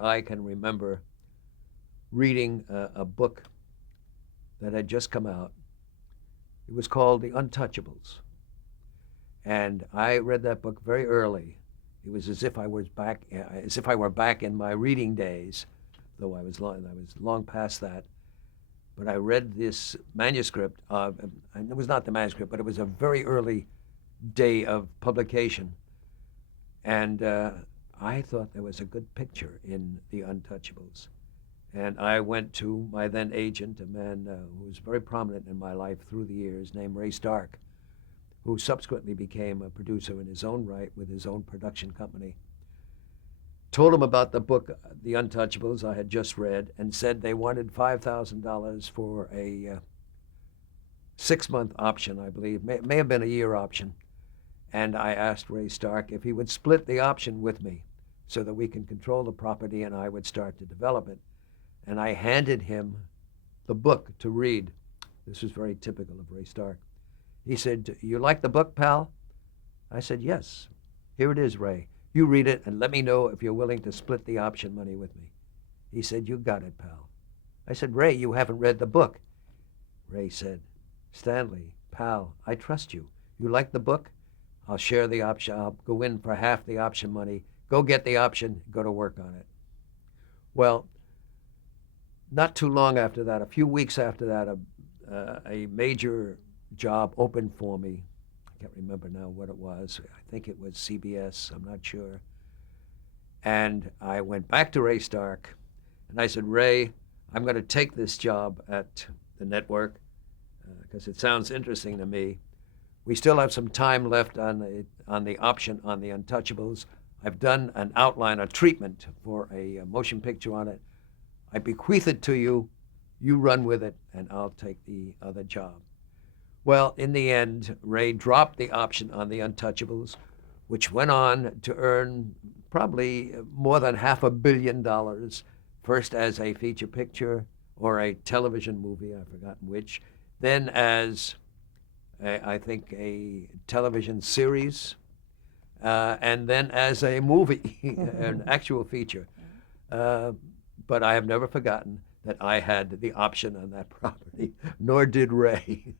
I can remember reading a book that had just come out. It was called The Untouchables. And I read that book very early. It was as if I were back in my reading days, though I was long past that. But I read this manuscript. And it was not the manuscript, but it was a very early day of publication. And I thought there was a good picture in The Untouchables. And I went to my then agent, a man who was very prominent in my life through the years, named Ray Stark, who subsequently became a producer in his own right with his own production company. Told him about the book, The Untouchables, I had just read, and said they wanted $5,000 for a 6-month option, I believe. May have been a year option. And I asked Ray Stark if he would split the option with me so that we can control the property and I would start to develop it. And I handed him the book to read. This was very typical of Ray Stark. He said, "You like the book, pal?" I said, "Yes. Here it is, Ray. You read it and let me know if you're willing to split the option money with me." He said, "You got it, pal." I said, "Ray, you haven't read the book." Ray said, "Stanley, pal, I trust you. You like the book? I'll share the option. I'll go in for half the option money. Go get the option, go to work on it." Well, not too long after that, a few weeks after that, a major job opened for me. I can't remember now what it was. I think it was CBS. I'm not sure. And I went back to Ray Stark, and I said, "Ray, I'm going to take this job at the network because it sounds interesting to me. We still have some time left on the option on The Untouchables. I've done an outline, a treatment for a motion picture on it. I bequeath it to you. You run with it, and I'll take the other job." Well, in the end, Ray dropped the option on The Untouchables, which went on to earn probably more than $500 million, first as a feature picture or a television movie, I've forgotten which, then as I think a television series, and then as a movie, an actual feature. But I have never forgotten that I had the option on that property, nor did Ray.